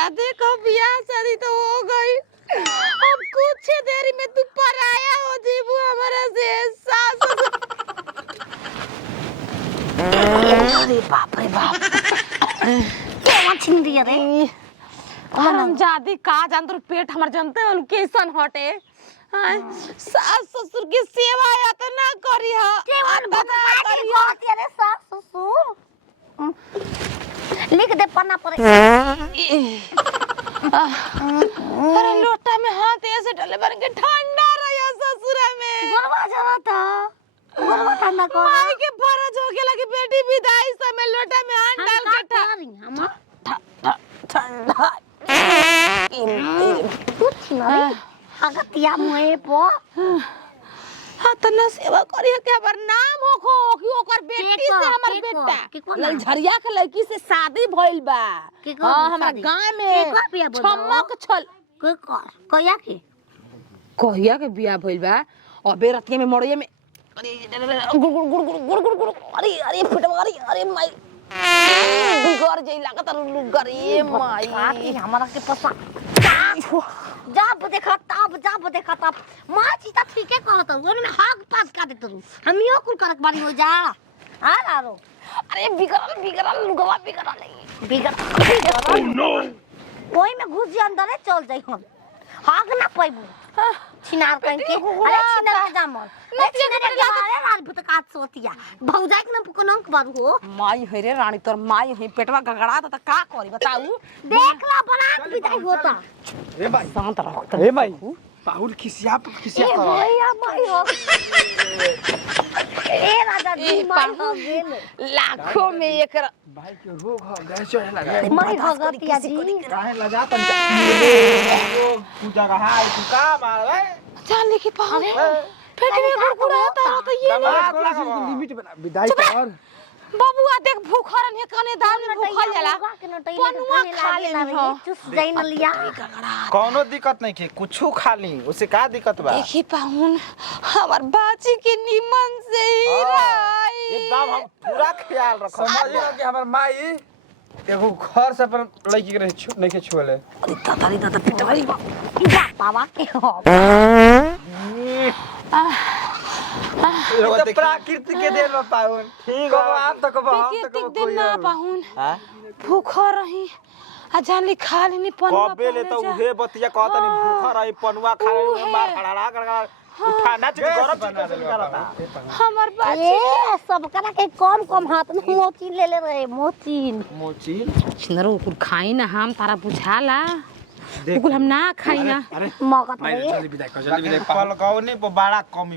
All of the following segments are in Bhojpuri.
जा देखो बियाह शादी तो हो गई, अब कुछ देरी में तू पराया हो जीबू हमारा से सास अरे बाप रे बाप क्या छिन दिया रे हम जादी का जान तो पेट हमर जानते हो कैसन हटे। हां सास ससुर की सेवा या तो ना करी हा केवन भगवान की कहती रे सास ससुर लिख दे पन्ना पर। अरे लोटा में हाथ ऐसे डाले बन के ठंडा रहा ससुरा में गरबा जरा था गरबा ठंडा को माई के फरज हो के लगी बेटी विदाई समय लोटा में हाथ डाल के ठंडा कुछ नहीं हगतिया मुए पो हां तना सेवा करी के हमर नाम होखो कि ओकर बेटी से हमर बेटा लल झरिया के लड़की से शादी भइल बा। हां हमरा गांव में छमक छल कहिया के बियाह भइल बा। अबे रतिया में मड़िया में अरे गुड़ गुड़ गुड़ गुड़ गुड़ गुड़ अरे अरे फटवा अरे माई बिगड़ जई लागत लुगर ए माई हमरा के पसा जब देखा तब मां चीता ठीके कहत ओन में हक पास का देत हमियो कुल करक बारी हो जा आ लारो अरे बिगड़ल लुगवा बिगड़ल ओई में घुस जा अंदर चल जाई हम हक ना पाइबू छिनार कहीं के अरे छिनार के जामल छिनार के अरे रानी पुत काट सोतिया भौजाई के न पुकनंक बारू हो माई है रे रानी तोर माई है पेटवा गगड़ा त का करी बताऊ देख ला बरात विदाई होता रे भाई शांत रह रे भाई पाहुल खिसिया ए भैया माई हो ए राजा जी माई हो गेल लाखों में एक भाई के रोग हो गैस चढ़े लगे माई भगतिया जी काहे लगा तन पूजा का हाल तू का मार रे चल लेके पाहुल पेट में गुड़गुड़ाता रहा तो ये लिमिट बना विदाई कर बाबूआ देख भूखरन है कने दाल में भूखल जाला पनुआ खा लेनी हो चुस जाई न लिया कोनो दिक्कत नहीं के कुछो खा ली उसे का दिक्कत बा देखी पाहुन हमर बाची के निमन से ही रही एकदम हम पूरा ख्याल रखो समझियो कि हमर माई एगो घर से अपन लड़की के नहीं के छुले तारी दादा पिटवाई जा पावा के हो ये प्रकृति के देन में पाहुन ठीक है आप तो कब प्रकृति दिन ना पाहुन भूखा रही आ जान खा लेनी पनुआ कबे ले तो उहे बतिया कहत नहीं भूखा रही पनुआ खा रही मार खड़ा उठाना चाहिए गरम चीज करता हमर बाची ए सब करा के कम हाथ में मोची ले रहे मोची छिनरो कुल खाई ना हम तारा बुझाला कुल हम ना खाई ना मौका तो जल्दी विदाई कल गौनी बड़ा कमी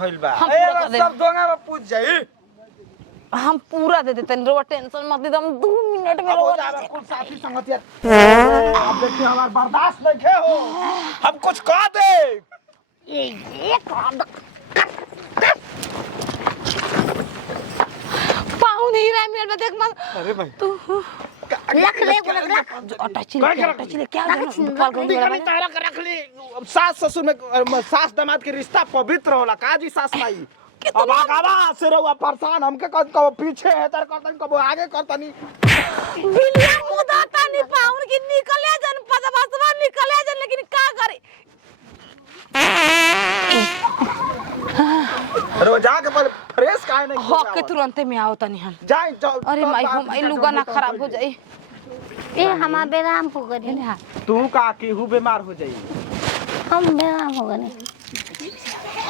भइल बा हम ए सब दोंगा में पूछ जाई हम पूरा दे देते रो टेंशन मत दे हम 2 मिनट में रो कुल साथी संगतिया अब देखिए हमार बर्दाश्त नहीं हो हम कुछ कह दे ये कांड पाहुन हीरा मेल में देख मत अरे भाई तू रख ले अटैची क्या रख ली सास ससुर में सास दामाद के रिश्ता पवित्र होला काजी सास माई अब आगावा से रहुआ परेशान हमके कब पीछे है तर करतन कब आगे करतनी बिलिया मुदाता नहीं पाउन की निकले जन पदवासवा निकले जन लेकिन का करे रोजा के पर फ्रेश काहे नहीं हो के तुरंत में आओ तनी हम जाई अरे माई लुगा ना खराब हो जाई ए हमार बेराम हो गए तू का की हु बीमार हो जाई हम बेराम हो गए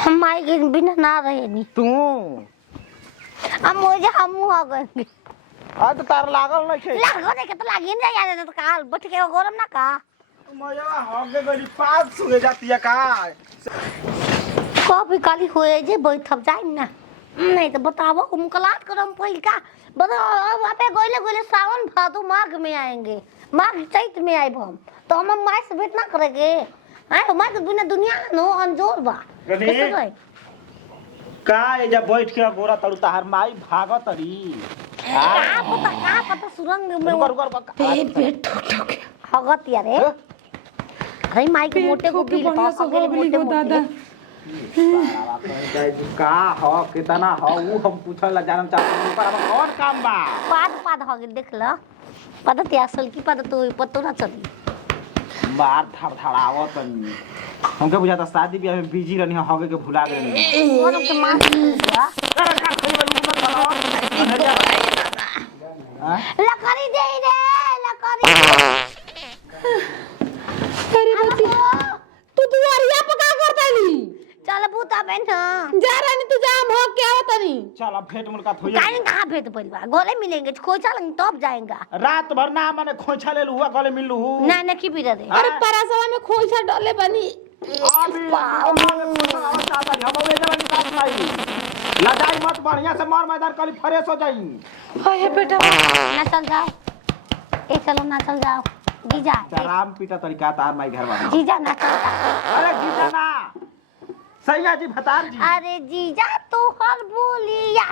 हम माई के बिना ना रहे नहीं तू हम मुझे हम हो गए आ तो तार लागल नहीं छे लागो देखे तो लागी नहीं याद तो काल बैठ के गरम ना का मजा होगे गरी पास सुने जाती है का कभी काली होए जे बैठब जाई ना नहीं तो बताओ मुकलात करम पहिल का बताओ वहाँ पे गोले सावन भादो माघ में आएंगे माघ चैत में आए हम तो हम माई से भेंट ना करेंगे आए माई के बिना दुनिया नो अनजोर बा कैसे गए का ए जब बैठ के गोरा तड़ू तार माई भागत तरी का पता सुरंग में पेट ठोक हगत यार अरे माई के मोटे को बिल पास मोटे दादा का हो कितना हो वो हम पूछला जानम चाहते पर अब और काम बा पाद हो गए देख लो पद्धत असल की पद्धत तो पतो ना चली बाहर धड़धड़ावत तनी हमके बुझाता शादी ब्याह में बिजी रहनी हवे के भुला गए वो लोग के मार लकड़ी दे रे लकड़ी अरे बतिया तू दुआरिया पे का करता नी चल भूता बहन जा रानी तू जा हम हो क्या होता नी चल अब भेंट मुलाकात हो काहे कहां भेंट परिवार गोले मिलेंगे खोचा लंग तब जाएगा रात भर ना मैंने खोइछा ले हुआ गले मिल लू ना ना की पीरा दे अरे परासवा में खोइछा डाले बनी लजाई मत बढ़िया से मार मैदान कल फ्रेश हो जाई हाय बेटा ना चल जाओ ए चलो ना चल जाओ जीजा राम पीटा तरीका तार माई घर वाला जीजा ना चल जाओ अरे जीजा ना सैया जी भतार जी अरे जीजा तो हर बोलिया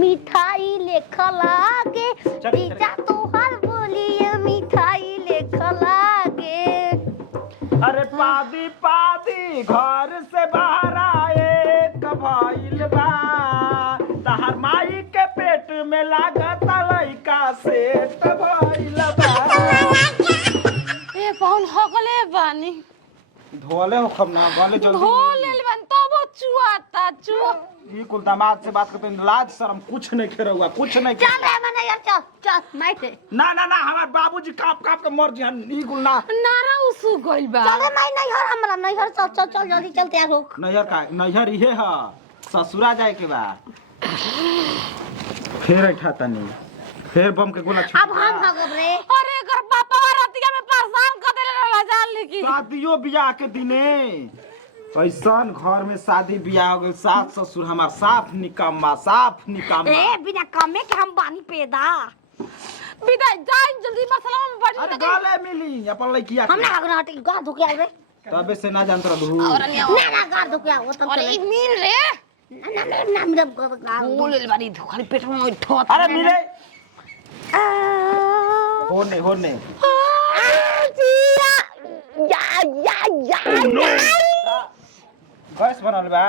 मिठाई लेखला के जीजा तो हर बोलिया मिठाई लेखला के अरे पादी पादी घर से बाहर आए कभाइल बा तहर माई के पेट में लागत लइका से तभाइल बा ए पौन हगले बानी धोले हो खम ना गले जल्दी धो लेल बन तो वो चुआता चुआ ई कुल दामाद से बात करते लाज शर्म कुछ नहीं खेरौआ कुछ नहीं चल रे मने यार चल चल माइते ना ना ना हमार बाबूजी काप काप के मर जिहन ई कुल ना नारा उसु गइल बा चल माई नहीं हर हमरा नहीं हर चल चल चल जल्दी चल तैयार हो नैहर का नैहर इहे ह ससुरा जाए के बा फेर ऐठा तनी फेर बम के गोला अब हम भगब रे अरे घर पापा रतिया में परेशान कर देले रहा जान लिखी शादियों बियाह के दिने ऐसन घर में शादी बियाह हो गई सास ससुर हमार साफ निकम्मा ए बिना कमे के हम बानी पैदा विदाई जाई जल्दी मसला में पड़ अरे गाले मिली अपन लइकिया हम ना हगना हटी गाड़ धोके आवे तबे से ना जानत रहू और नहीं ना ना गाड़ धोके आओ तब अरे मिल रे ना ना ना मेरा गाड़ बोल लेल बानी खाली पेट में ठोत अरे मिले होने गैस बनल बा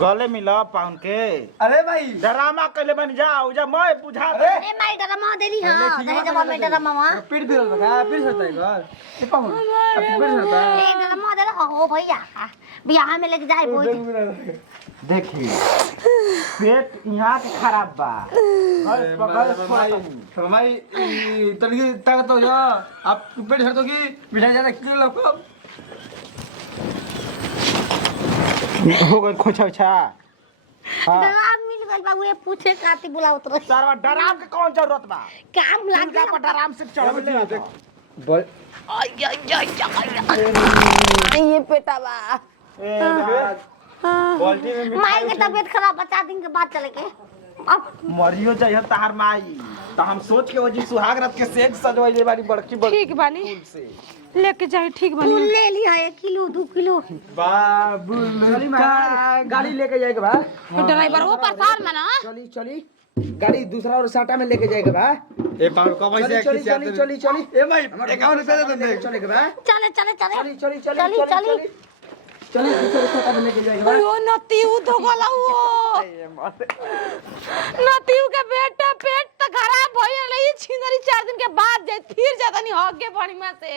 गले मिला पाउन के अरे भाई ड्रामा कइले बन जाओ जा मैं बुझा दे अरे माई डरमा देली हां नहीं जब मैं डरमा मां पीठ फिरल बका पीठ सरता है घर ये पाऊं पीठ सरता ए डरमा दे हो भैया बियाह में लेके जाए बोल देखी पेट यहाँ के खराब बा बस पकड़ भाई तनकी ताकत हो जा आप पीठ सरतो की मिठाई ज्यादा क्यों लो हो गई खोछा छा हां डराम मिल गइल बा वे पूछे काती बुलावत रह सारा डराम के कौन जरूरत बा काम लाग जा पर डराम से चढ़ ले बोल आई ये पेटा बा ए बाल्टी में माई के तबीयत खराब बचा दिन के बाद चले के अब मरियो जाइए तहार माई तो हम सोच के वजी सुहाग रात के सेज सजवाइले बारी बड़की बड़की ठीक बानी फूल से लेके जाए ठीक फूल बानी ले लिया 1 किलो 2 किलो बाबू चली गाड़ी लेके जाएगा बा ड्राइवर वो परेशान में ना चली चली गाड़ी दूसरा और साटा में लेके जाएगा बा ए पावर कब चली चली चली चली चली ए भाई 51 रुपए दे दे चलेगा बा चले चले चले चली चली चली चली चली दूसरा साटा में लेके जाएगा बा अयो नतीउ तो गला हुआ नतीउ के बेटा पेट तो खराब भइल रही छिनरी 4 दिन के बाद जाए फिर ज्यादा नहीं होगे पानी में से